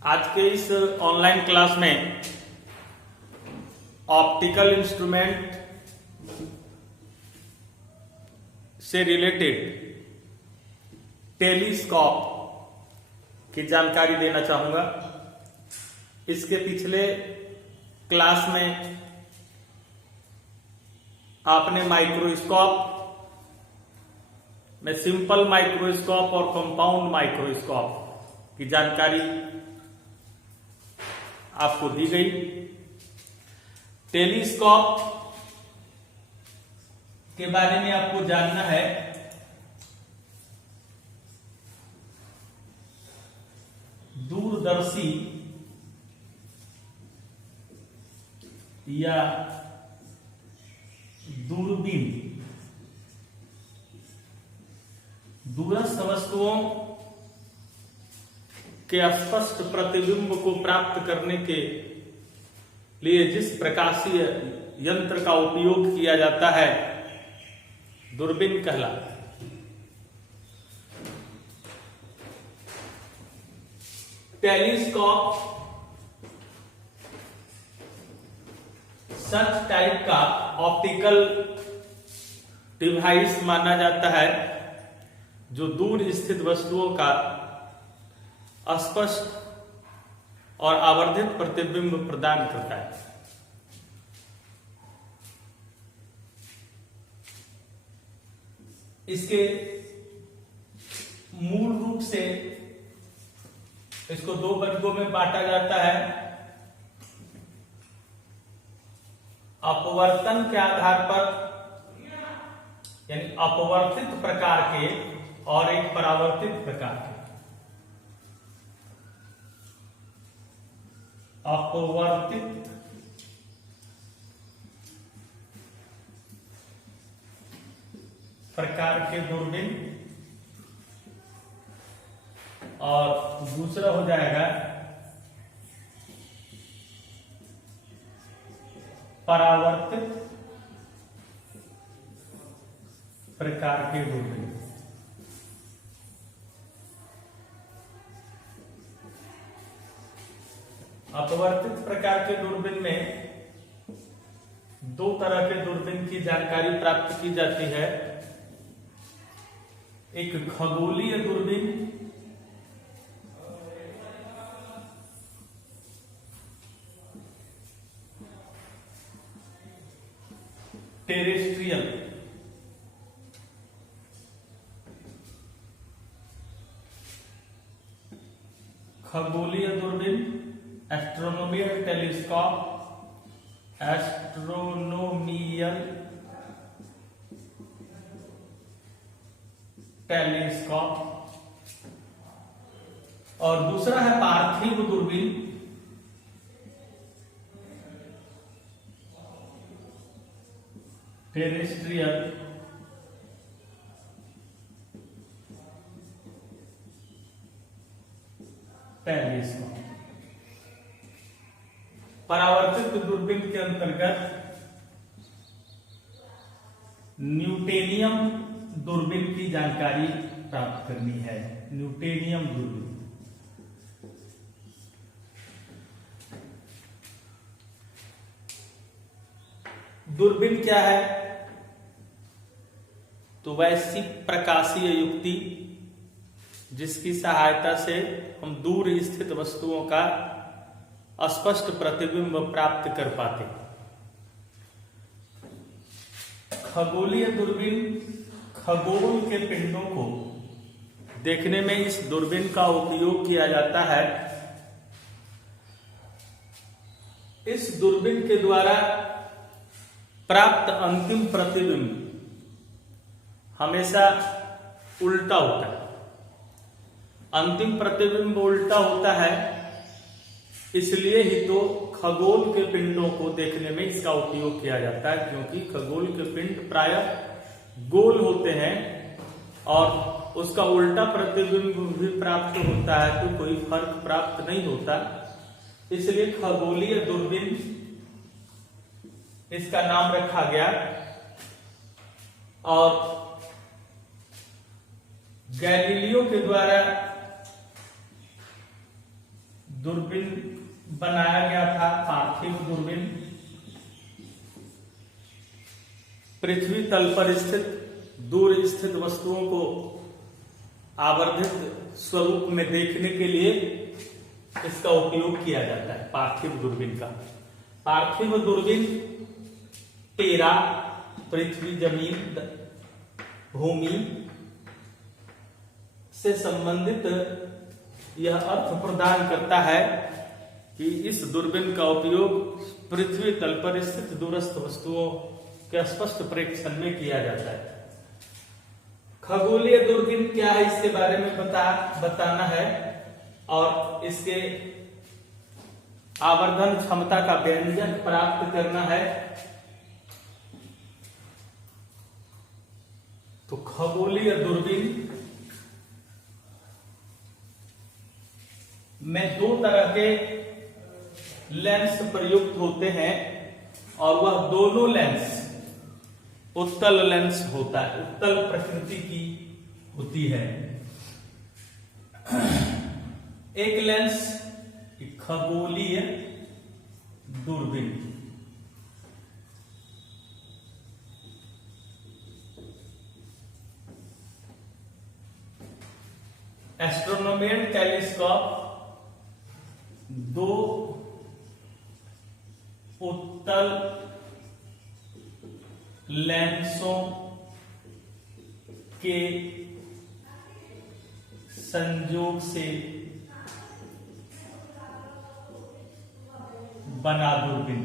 आज के इस ऑनलाइन क्लास में ऑप्टिकल इंस्ट्रूमेंट से रिलेटेड टेलीस्कोप की जानकारी देना चाहूंगा। इसके पिछले क्लास में आपने माइक्रोस्कोप में सिंपल माइक्रोस्कोप और कंपाउंड माइक्रोस्कोप की जानकारी आपको दी गई। टेलीस्कोप के बारे में आपको जानना है। दूरदर्शी या दूरबीन दूरस्थ वस्तुओं के स्पष्ट प्रतिबिंब को प्राप्त करने के लिए जिस प्रकाशीय यंत्र का उपयोग किया जाता है दूरबीन कहलाता है। टेलीस्कोप सच टाइप का ऑप्टिकल डिवाइस माना जाता है जो दूर स्थित वस्तुओं का स्पष्ट और आवर्धित प्रतिबिंब प्रदान करता है। इसके मूल रूप से इसको दो वर्गों में बांटा जाता है। अपवर्तन के आधार पर यानी अपवर्तित प्रकार के और एक परावर्तित प्रकार के। अपवर्तित प्रकार के दूरबीन और दूसरा हो जाएगा परावर्तित प्रकार के दूरबीन। अपवर्तित प्रकार के दूरबीन में दो तरह के दूरबीन की जानकारी प्राप्त की जाती है। एक खगोलीय दूरबीन टेरेस्ट्रियल खगोलीय दूरबीन एस्ट्रोनोमियल टेलीस्कोप और दूसरा है पार्थिव दूरबीन टेरेस्ट्रियल टेलीस्कोप। परावर्तित दूरबीन के अंतर्गत न्यूटेनियम दूरबीन की जानकारी प्राप्त करनी है। न्यूटेनियम दूरबीन दूरबीन क्या है? तो वैसी प्रकाशीय युक्ति जिसकी सहायता से हम दूर स्थित वस्तुओं का स्पष्ट प्रतिबिंब प्राप्त कर पाते। खगोलीय दूरबीन खगोल के पिंडों को देखने में इस दूरबीन का उपयोग किया जाता है। इस दूरबीन के द्वारा प्राप्त अंतिम प्रतिबिंब हमेशा उल्टा होता है। अंतिम प्रतिबिंब उल्टा होता है, इसलिए ही तो खगोल के पिंडों को देखने में इसका उपयोग किया जाता है, क्योंकि खगोल के पिंड प्रायः गोल होते हैं और उसका उल्टा प्रतिबिंब भी प्राप्त होता है तो कोई फर्क प्राप्त नहीं होता। इसलिए खगोलीय दूरबीन इसका नाम रखा गया। और गैलीलियो के द्वारा दूरबीन बनाया गया था, पार्थिव दूरबीन। पृथ्वी तल पर स्थित दूर स्थित वस्तुओं को आवर्धित स्वरूप में देखने के लिए इसका उपयोग किया जाता है, पार्थिव दूरबीन का। पार्थिव दूरबीन टेरा, पृथ्वी, जमीन, भूमि से संबंधित यह अर्थ प्रदान करता है कि इस दूरबीन का उपयोग पृथ्वी तल पर स्थित दूरस्थ वस्तुओं के स्पष्ट प्रेक्षण में किया जाता है। खगोलीय दूरबीन क्या है, इसके बारे में बताना है और इसके आवर्धन क्षमता का व्यंजक प्राप्त करना है। तो खगोलीय दूरबीन में दो तरह के लेंस प्रयुक्त होते हैं और वह दोनों लेंस उत्तल लेंस होता है, उत्तल प्रकृति की होती है। एक लेंस खगोलीय दूरबीन, एस्ट्रोनोमिकल टेलीस्कोप दो उत्तल लेंसों के संयोग से बना दूरबीन।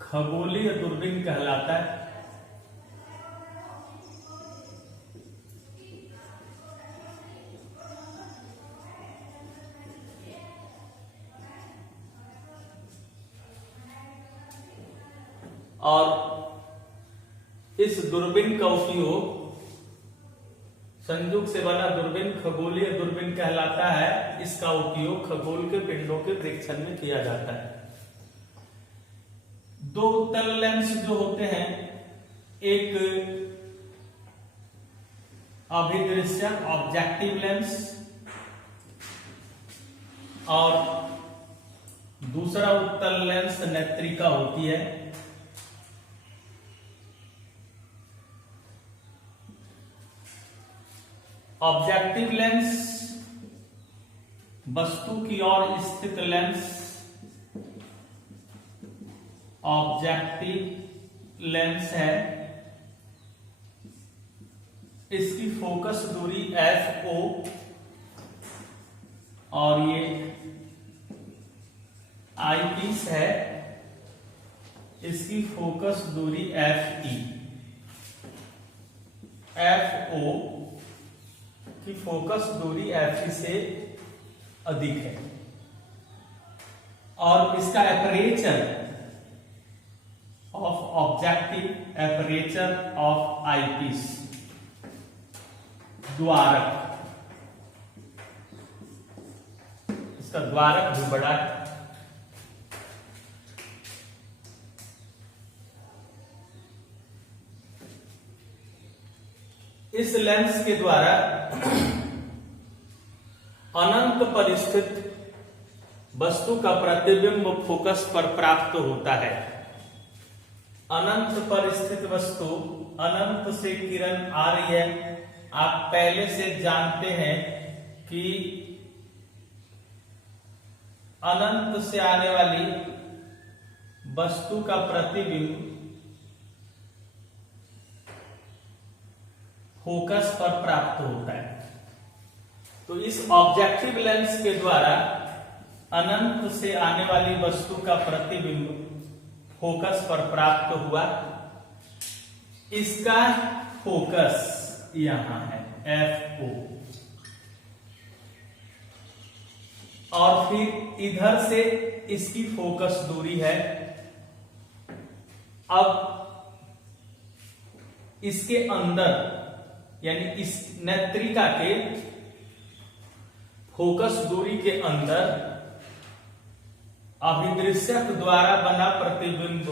खगोलीय दूरबीन कहलाता है। और इस दूरबीन का उपयोग, संयोग से बना दूरबीन खगोलीय दूरबीन कहलाता है। इसका उपयोग खगोल के पिंडों के प्रेक्षण में किया जाता है। दो उत्तल लेंस जो होते हैं, एक अभिदृश्य ऑब्जेक्टिव लेंस और दूसरा उत्तल लेंस नेत्रिका होती है। ऑब्जेक्टिव लेंस वस्तु की ओर स्थित लेंस, ऑब्जेक्टिव लेंस है। इसकी फोकस दूरी FO और ये आईपीस है, इसकी फोकस दूरी FE। FO की फोकस दूरी FE से अधिक है और इसका aperture of objective, aperture of eyepiece, द्वारक, इसका द्वारक भी बड़ा है। इस लेंस के द्वारा अनंत पर स्थित वस्तु का प्रतिबिंब फोकस पर प्राप्त होता है। अनंत पर स्थित वस्तु, अनंत से किरण आ रही है। आप पहले से जानते हैं कि अनंत से आने वाली वस्तु का प्रतिबिंब फोकस पर प्राप्त होता है। तो इस ऑब्जेक्टिव लेंस के द्वारा अनंत से आने वाली वस्तु का प्रतिबिंब फोकस पर प्राप्त हुआ। इसका फोकस यहां है FO और फिर इधर से इसकी फोकस दूरी है। अब इसके अंदर यानी इस नेत्रिका के फोकस दूरी के अंदर अभिदृश्यक द्वारा बना प्रतिबिंब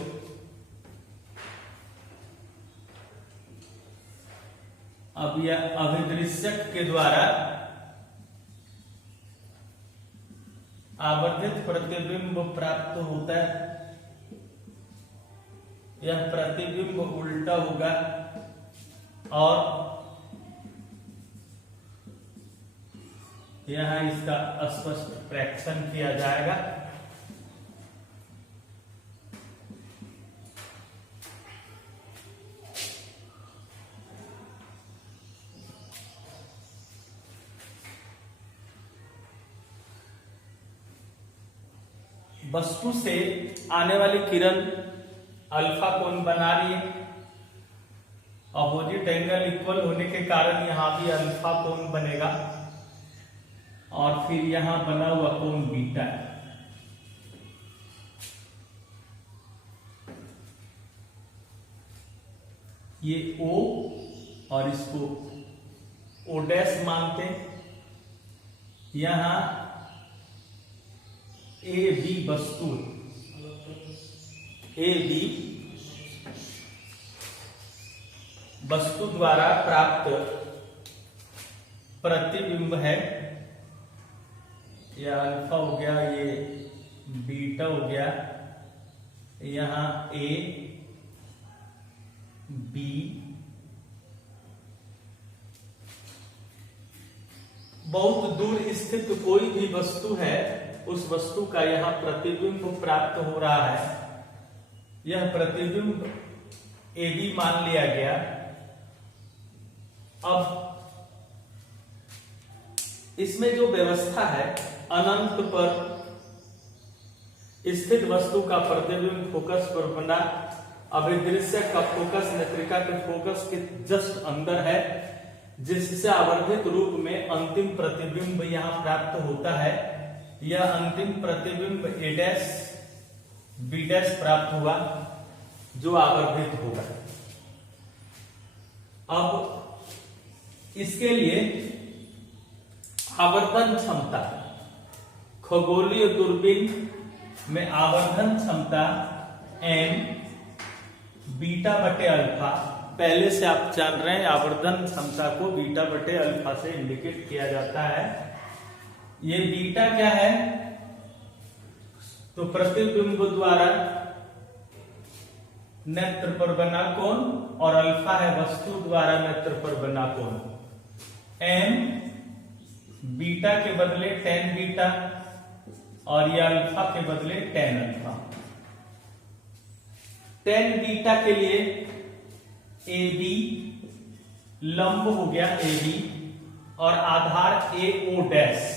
अब यह अभिदृश्यक के द्वारा आवर्धित प्रतिबिंब प्राप्त होता है। यह प्रतिबिंब उल्टा होगा और यहां इसका स्पष्ट प्रेक्षण किया जाएगा। वस्तु से आने वाली किरण अल्फा कोण बना रही है। अपोजिट एंगल इक्वल होने के कारण यहां भी अल्फा कोण बनेगा और फिर यहां बना हुआ कोण बीटा है। ये O और इसको O डैश मानते हैं। यहां ए बी वस्तु, ए बी वस्तु द्वारा प्राप्त प्रतिबिंब है। यह अल्फा हो गया, ये बीटा हो गया, यहां ए बी, बहुत दूर स्थित कोई भी वस्तु है उस वस्तु का यहां प्रतिबिंब प्राप्त हो रहा है। यह प्रतिबिंब ए बी मान लिया गया। अब इसमें जो व्यवस्था है, अनंत पर स्थित वस्तु का प्रतिबिंब फोकस पर बना, अभिदृश्य का फोकस नेत्रिका के फोकस के जस्ट अंदर है, जिससे आवर्धित रूप में अंतिम प्रतिबिंब यहां प्राप्त होता है। यह अंतिम प्रतिबिंब ए डैश बी डैश प्राप्त हुआ जो आवर्धित होगा। अब इसके लिए आवर्धन क्षमता, खगोलीय दूरबीन में आवर्धन क्षमता m बीटा बटे अल्फा, पहले से आप जान रहे हैं आवर्धन क्षमता को बीटा बटे अल्फा से इंडिकेट किया जाता है। ये बीटा क्या है? तो प्रतिबिंब द्वारा नेत्र पर बना कोण, और अल्फा है वस्तु द्वारा नेत्र पर बना कोण। m बीटा के बदले tan बीटा और ये अल्फा के बदले tan अल्फा। tan बीटा के लिए AB लंब हो गया AB और आधार AO डैश।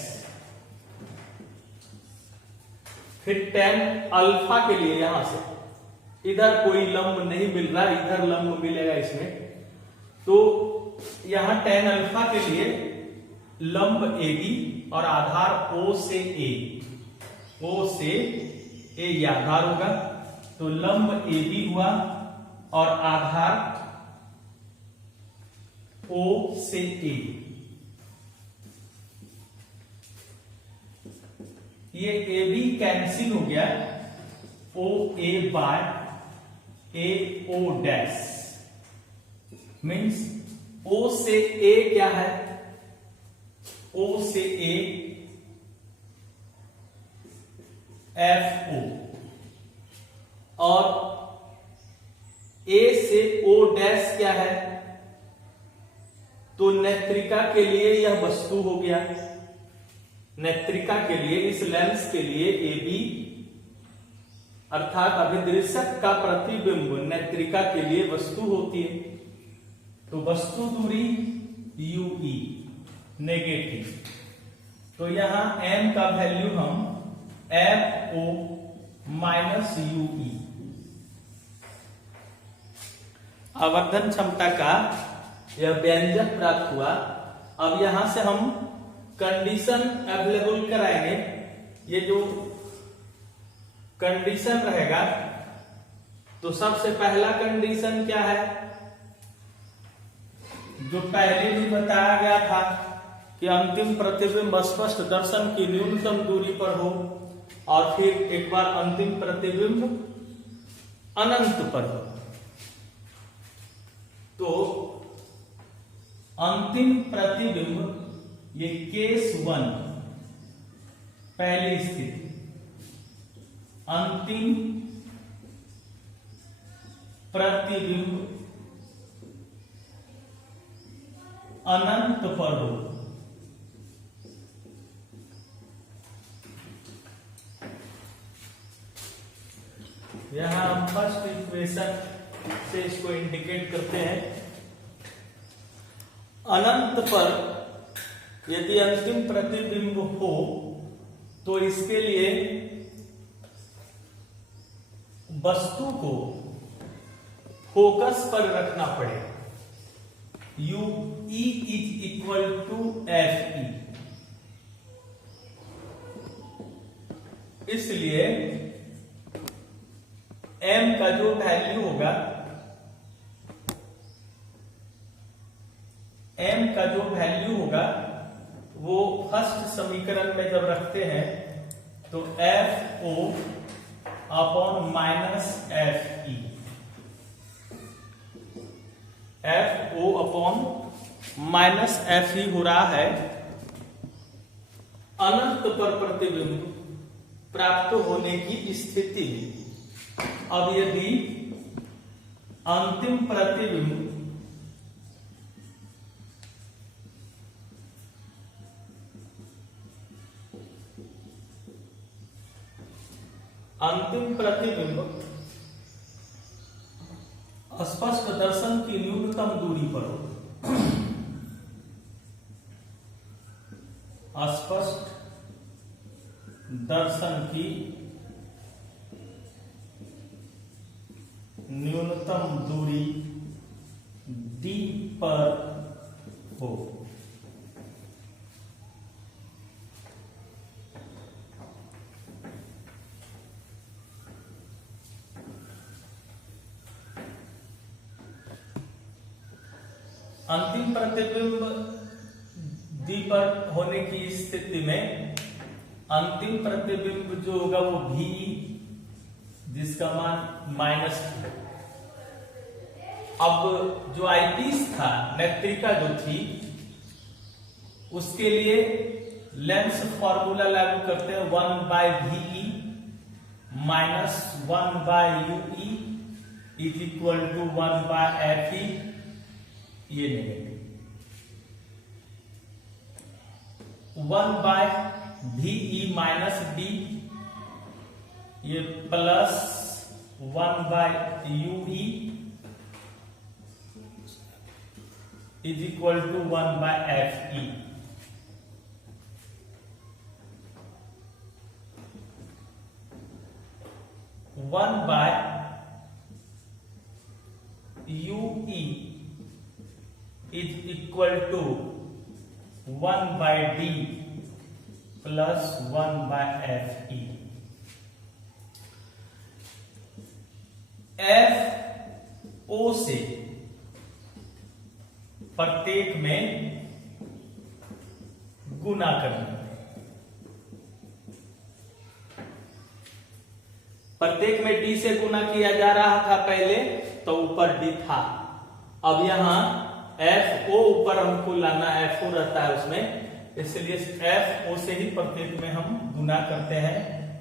फिर tan अल्फा के लिए यहां से इधर कोई लंब नहीं मिल रहा, इधर लंब मिलेगा इसमें, तो यहां tan अल्फा के लिए लंब AB और आधार O से A, O से A ये आधार होगा, तो लंब AB हुआ और आधार O से A। ये AB कैंसिल हो गया, OA by AO dash, means O से A क्या है? O से A FO और A से O डैश क्या है? तो नेत्रिका के लिए यह वस्तु हो गया। नेत्रिका के लिए, इस लेंस के लिए AB अर्थात अभिदृश्यक का प्रतिबिंब नेत्रिका के लिए वस्तु होती है, तो वस्तु दूरी UE नेगेटिव, तो यहां m का वैल्यू हम FO माइनस UE। आवर्धन क्षमता का यह व्यंजक प्राप्त हुआ। अब यहां से हम कंडीशन अवेलेबल कराएंगे। ये जो कंडीशन रहेगा, तो सबसे पहला कंडीशन क्या है? जो पहले भी बताया गया था कि अंतिम प्रतिबिंब स्पष्ट दर्शन की न्यूनतम दूरी पर हो, और फिर एक बार अंतिम प्रतिबिंब अनंत पर हो। तो अंतिम प्रतिबिंब ये केस 1 पहली स्थिति, अंतिम प्रतिबिंब अनंत पर हो। यहां हम फर्स्ट इक्वेशन से इसको इंडिकेट करते हैं। अनंत पर यदि अंतिम प्रतिबिंब हो तो इसके लिए वस्तु को फोकस पर रखना पड़ेगा। U E is equal to f e, इसलिए m का जो वैल्यू होगा, m का जो वैल्यू होगा वो फर्स्ट समीकरण में जब रखते हैं तो F o upon minus f ई, F o upon minus f e हो रहा है अनंत पर प्रतिबिंब प्राप्त होने की स्थिति में। अब यदि अंतिम प्रतिबिंब स्पष्ट दर्शन की न्यूनतम दूरी पर हो, स्पष्ट दर्शन की न्यूनतम दूरी डी पर हो, अंतिम प्रतिबिंब डी पर होने की स्थिति में अंतिम प्रतिबिंब जो होगा वो भी, जिसका मान माइनस। अब जो आईपीस था, नेत्रिका जो थी, उसके लिए लेंस फॉर्मूला लागू करते हैं 1 by V minus 1 by U is equal to 1 by F E, ये negative 1 by V minus D, ये plus 1 by U is equal to 1 by F E. One by U is equal to 1 by D plus 1 by F E. F O से प्रत्येक में गुना करना, प्रत्येक में D से गुना किया जा रहा था पहले, तो ऊपर डी था। अब यहां एफ ओ ऊपर हमको लाना, एफ ओ रहता है उसमें, इसलिए एफ ओ से ही प्रत्येक में हम गुना करते हैं।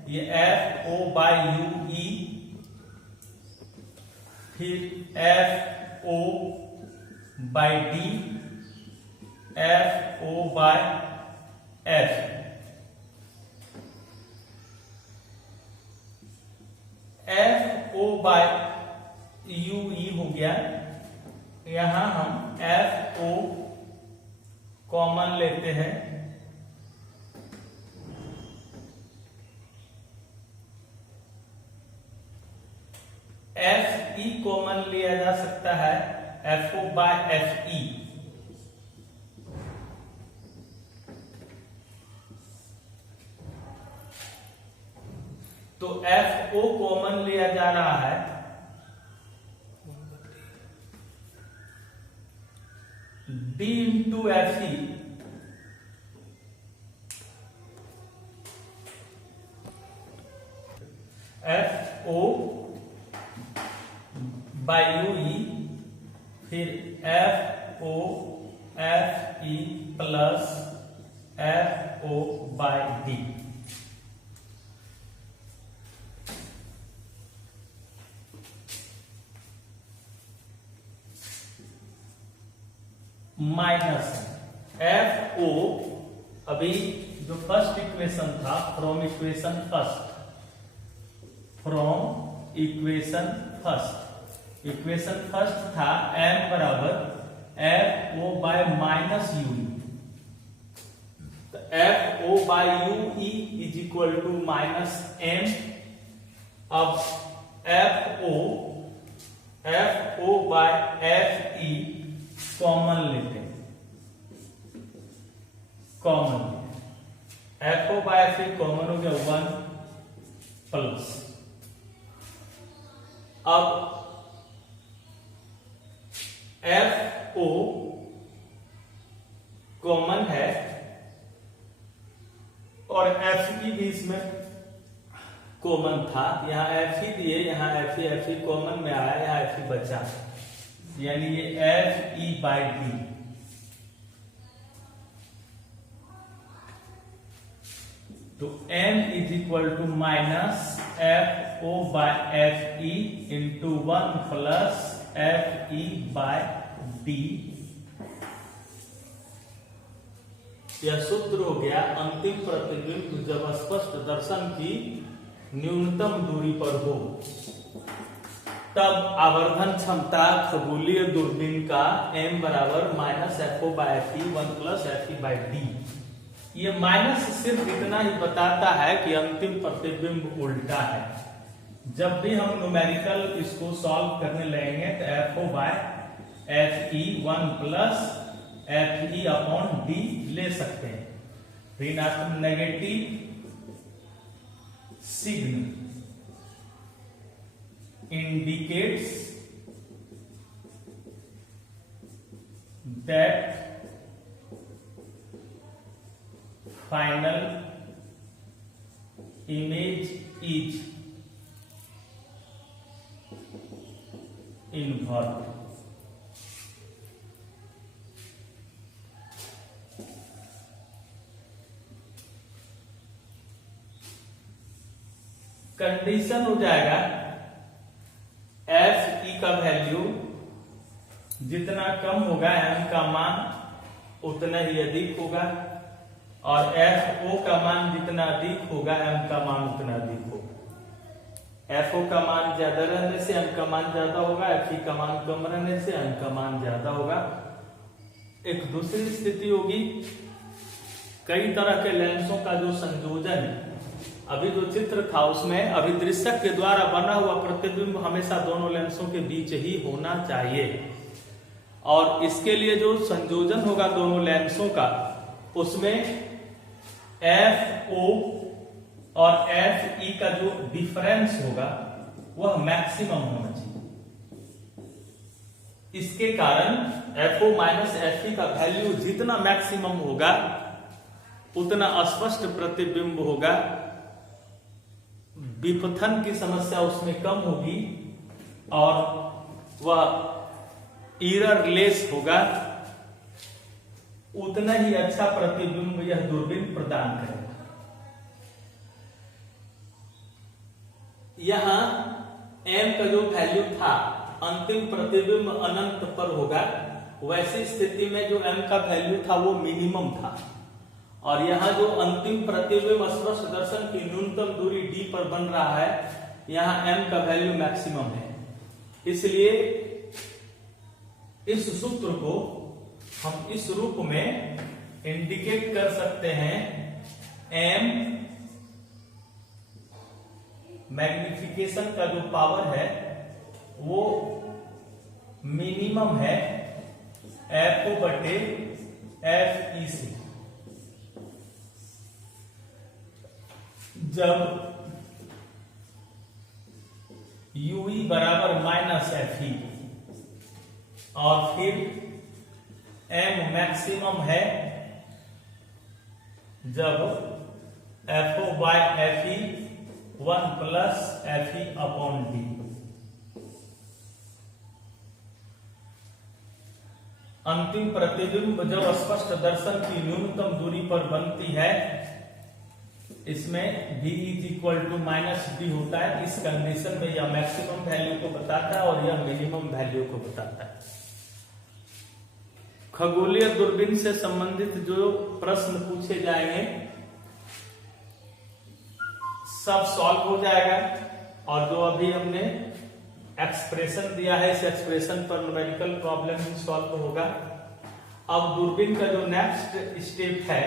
ये F O by U E, फिर F O by D, F O by F. F O by U E हो गया। यहां हम एफ ओ कॉमन लेते हैं, एफ ई कॉमन लिया जा सकता है, F O by F E. तो एफ ओ कॉमन लिया जा रहा है, D into F E F O by U E, फिर F O F E plus F O by D. Minus F O, अभी जो फर्स्ट इक्वेशन था from equation first, equation first था m बराबर F O by minus U, तो F O by U E is equal to minus M. अब F O by F e common लेते हैं, f O by F e common हो गया 1 plus, अब F O common है और F E भी इसमें कॉमन था, यहां एफ ई दिए, यहां एफ ई कॉमन में आया, यहां एफ ई बचा, यानी ये एफ ई बाय डी। तो m is equal to minus F O by F e into 1 plus f e by d. यह सूत्र हो गया अंतिम प्रतिबिंब जब स्पष्ट दर्शन की न्यूनतम दूरी पर हो तब आवर्धन क्षमता खगोलीय दूरबीन का m बराबर minus F O by F e 1 plus f e by d. ये माइनस सिर्फ इतना ही बताता है कि अंतिम प्रतिबिंब उल्टा है। जब भी हम न्यूमेरिकल इसको सॉल्व करने लगेंगे तो F O by F e 1 plus f e upon d ले सकते हैं। ऋणात्मक negative sign indicates that final image is invert। Condition हो जाएगा एफ ई का वैल्यू जितना कम होगा एम का मान उतना ही अधिक होगा, और एफ ओ का मान जितना अधिक होगा एम का मान उतना अधिक होगा। एफ ओ का मान ज्यादा रहने से एम का मान ज्यादा होगा, एफ ई का मान कम रहने से एम का मान ज्यादा होगा। एक दूसरी स्थिति होगी कई तरह के लेंसों का जो संयोजन, अभी जो चित्र था उसमें अभिदृश्यक के द्वारा बना हुआ प्रतिबिंब हमेशा दोनों लेंसों के बीच ही होना चाहिए, और इसके लिए जो संयोजन होगा दोनों लेंसों का उसमें एफ ओ और एफ ई का जो डिफरेंस होगा वह मैक्सिमम होना चाहिए। इसके कारण f o minus f e का वैल्यू जितना मैक्सिमम होगा उतना अस्पष्ट प्रतिबिंब होगा, विपथन की समस्या उसमें कम होगी और वह एररलेस होगा, उतना ही अच्छा प्रतिबिंब यह दूरबीन प्रदान करेगा। यहां m का जो वैल्यू था अंतिम प्रतिबिंब अनंत पर होगा, वैसी स्थिति में जो m का वैल्यू था वो मिनिमम था, और यहाँ जो अंतिम प्रतिबिंब स्पष्ट दर्शन की न्यूनतम दूरी d पर बन रहा है, यहाँ m का वैल्यू मैक्सिमम है। इसलिए इस सूत्र को हम इस रूप में इंडिकेट कर सकते हैं, m मैग्निफिकेशन का जो पावर है वो मिनिमम है f ओ बटे एफ ई से। जब यूई बराबर माइनस एफ ई और फिर एम मैक्सिमम है जब f O by F e 1 plus f e upon d. अंतिम प्रतिबिंब जब स्पष्ट दर्शन की न्यूनतम दूरी पर बनती है, इसमें v =-d होता है। इस कंडीशन में यह मैक्सिमम वैल्यू को बताता है और यह मिनिमम वैल्यू को बताता है। खगोलीय दूरबीन से संबंधित जो प्रश्न पूछे जाएंगे सब सॉल्व हो जाएगा, और जो अभी हमने एक्सप्रेशन दिया है इस एक्सप्रेशन पर न्यूमेरिकल प्रॉब्लम भी सॉल्व होगा। अब दूरबीन का जो नेक्स्ट स्टेप है,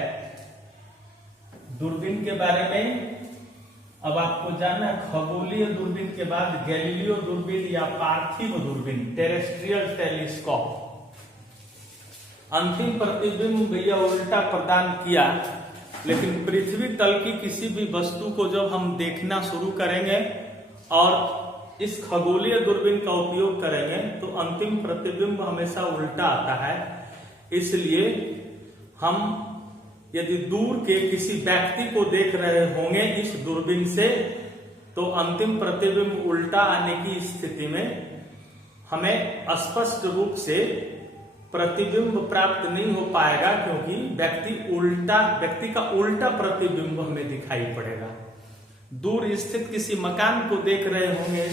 दूरबीन के बारे में अब आपको जानना है। खगोलीय दूरबीन के बाद गैलीलियो दूरबीन या पार्थिव दूरबीन, टेरेस्ट्रियल टेलीस्कोप। अंतिम प्रतिबिंब यह उल्टा प्रदान किया, लेकिन पृथ्वी तल की किसी भी वस्तु को जब हम देखना शुरू करेंगे और इस खगोलीय दूरबीन का उपयोग करेंगे तो अंतिम प्रतिबिंब हमेशा उल्टा आता है। इसलिए हम यदि दूर के किसी व्यक्ति को देख रहे होंगे इस दूरबीन से, तो अंतिम प्रतिबिंब उल्टा आने की स्थिति में हमें स्पष्ट रूप से प्रतिबिंब प्राप्त नहीं हो पाएगा, क्योंकि व्यक्ति का उल्टा प्रतिबिंब हमें दिखाई पड़ेगा। दूर स्थित किसी मकान को देख रहे होंगे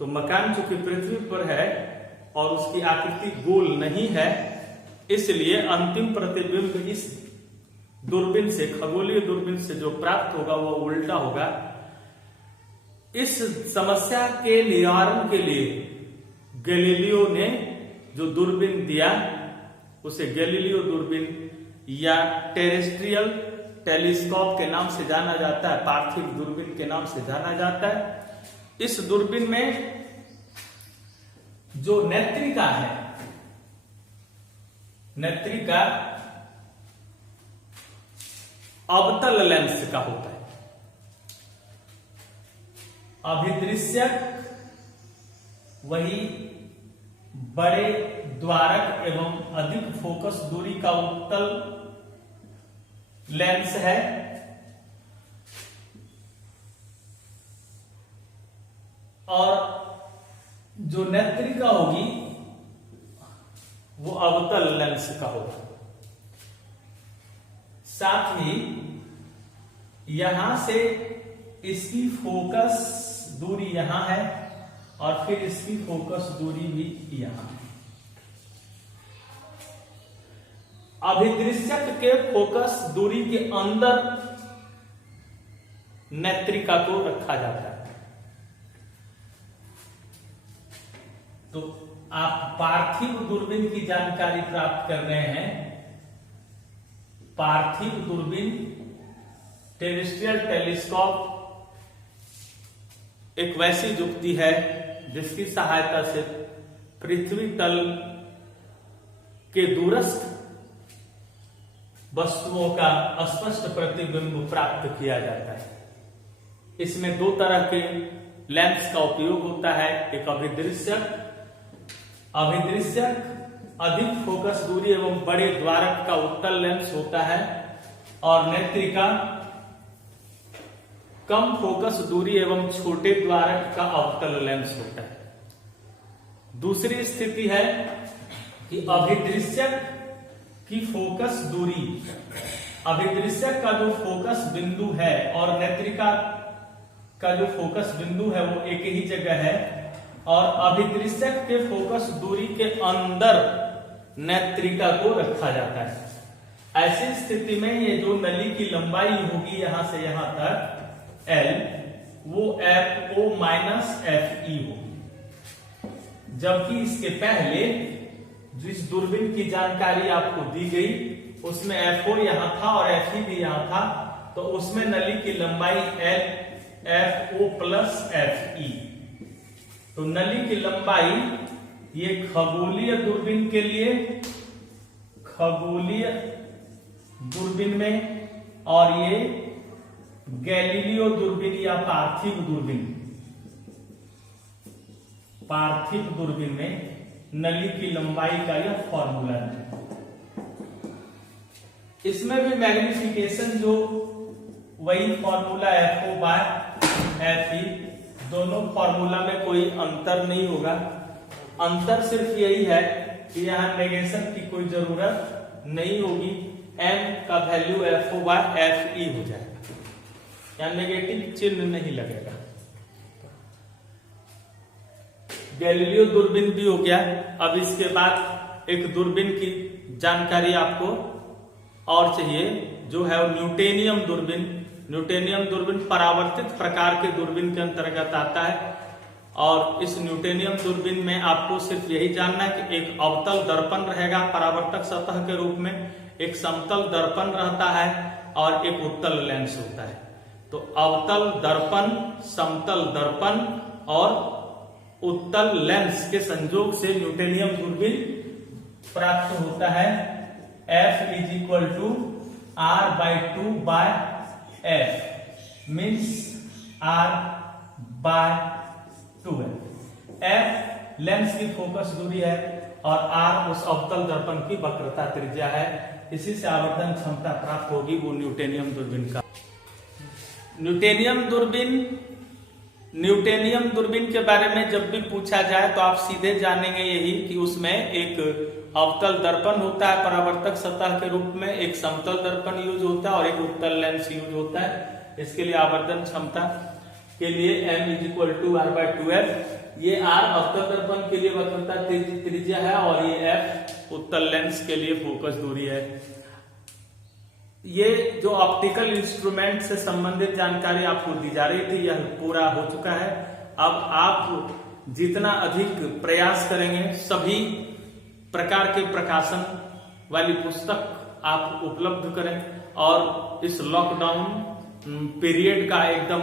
तो मकान चूंकि पृथ्वी पर है और उसकी आकृति गोल नहीं है, इसलिए अंतिम प्रतिबिंब इस दूरबीन से, खगोलीय दूरबीन से जो प्राप्त होगा वह उल्टा होगा। इस समस्या के निवारण के लिए गैलीलियो ने जो दूरबीन दिया उसे गैलीलियो दूरबीन या टेरेस्ट्रियल टेलीस्कोप के नाम से जाना जाता है, पार्थिव दूरबीन के नाम से जाना जाता है। इस दूरबीन में जो नेत्रिका है, नेत्रिका अवतल लेंस का होता है। अभिदृश्यक वही बड़े द्वारक एवं अधिक फोकस दूरी का उत्तल लेंस है, और जो नेत्रिका होगी वो अवतल लेंस का होगा। साथ ही यहां से इसकी फोकस दूरी यहां है और फिर इसकी फोकस दूरी भी यहां है। अभिदृश्यक के फोकस दूरी के अंदर नेत्रिका को रखा जाता है। तो आप पार्थिव दूरबीन की जानकारी प्राप्त कर रहे हैं। पार्थिव दूरबीन, टेरेस्ट्रियल टेलीस्कोप एक वैसी युक्ति है जिसकी सहायता से पृथ्वी तल के दूरस्थ वस्तुओं का स्पष्ट प्रतिबिंब प्राप्त किया जाता है। इसमें दो तरह के लेंस का उपयोग होता है। एक अभिदृश्यक अधिक फोकस दूरी एवं बड़े द्वारक का उत्तल लेंस होता है, और नेत्रिका कम फोकस दूरी एवं छोटे द्वारक का अवतल लेंस होता है। दूसरी स्थिति है कि अभिदृश्यक की फोकस दूरी, अभिदृश्यक का जो फोकस बिंदु है और नेत्रिका का जो फोकस बिंदु है वो एक ही जगह है, और अभिदृश्यक के फोकस दूरी के अंदर नेत्रिका को रखा जाता है। ऐसी स्थिति में ये जो नली की लंबाई होगी यहां से यहां तक L, वो FO माइनस FE होगी। जबकि इसके पहले जिस दूरबीन की जानकारी आपको दी गई उसमें FO यहां था और FE भी यहां था, तो उसमें नली की लंबाई L, FO प्लस FE। तो नली की लंबाई ये खगोलीय दूरबीन के लिए, खगोलीय दूरबीन में, और ये गैलीलियो दूरबीन या पार्थिव दूरबीन, पार्थिव दूरबीन में नली की लंबाई का यह फॉर्मूला है। इसमें भी मैग्निफिकेशन जो वही फॉर्मूला FO बाय FE, दोनों फॉर्मूला में कोई अंतर नहीं होगा। अंतर सिर्फ यही है कि यहाँ नेगेशन की कोई जरूरत नहीं होगी, m का वैल्यू FO/FE हो जाएगा, यहाँ नेगेटिव चिन्ह नहीं लगेगा। गैलीलियो दूरबीन भी हो गया। अब इसके बाद एक दूरबीन की जानकारी आपको और चाहिए, जो है न्यूटेनियम दूरबीन। न्यूटेनियम दूरबीन परावर्तित प्रकार के दूरबीन के अंतर्गत आता है, और इस न्यूटेनियम दूरबीन में आपको सिर्फ यही जानना है कि एक अवतल दर्पण रहेगा परावर्तक सतह के रूप में, एक समतल दर्पण रहता है और एक उत्तल लेंस होता है। तो अवतल दर्पण, समतल दर्पण और उत्तल लेंस के संयोग से न्यूटेनियम दूरबीन प्राप्त होता है। F = R/2/F means R/2F। F lens की फोकस दूरी है और R उस अवतल दर्पण की वक्रता त्रिज्या है। इसी से आवर्धन क्षमता प्राप्त होगी वो न्यूटेनियम दूरबीन का। न्यूटेनियम दूरबीन के बारे में जब भी पूछा जाए तो आप सीधे जानेंगे यही कि उसमें एक अवतल दर्पण होता है परावर्तक सतह के रूप में, एक समतल दर्पण यूज होता है और एक उत्तल लेंस यूज होता है। इसके लिए आवर्धन क्षमता के लिए M = R/2F। ये R अवतल दर्पण के लिए वक्रता त्रिज्या है और ये F उत्तल लेंस के लिए फोकस दूरी है। ये जो ऑप्टिकल इंस्ट्रूमेंट से संबंधित जानकारी आपको दी जा रही थी, यह पूरा हो चुका है। अब आप जितना अधिक प्रयास करेंगे, सभी प्रकार के प्रकाशन वाली पुस्तक आप उपलब्ध करें और इस लॉकडाउन पीरियड का एकदम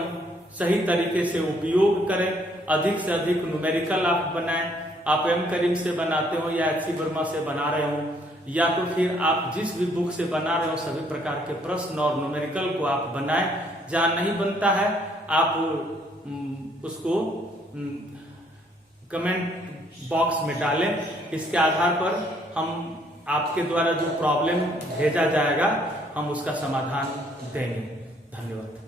सही तरीके से उपयोग करें। अधिक से अधिक न्यूमेरिकल आप बनाएं। आप M-Karim से बनाते हो या HC वर्मा से बना रहे हो, या तो फिर आप जिस भी बुक से बना रहे हो सभी प्रकार के प्रश्न और न्यूमेरिकल को आप बनाएं। जहां नहीं बनता है आप उसको कमेंट बॉक्स में डालें। इसके आधार पर हम आपके द्वारा जो प्रॉब्लम भेजा जाएगा हम उसका समाधान देंगे। धन्यवाद।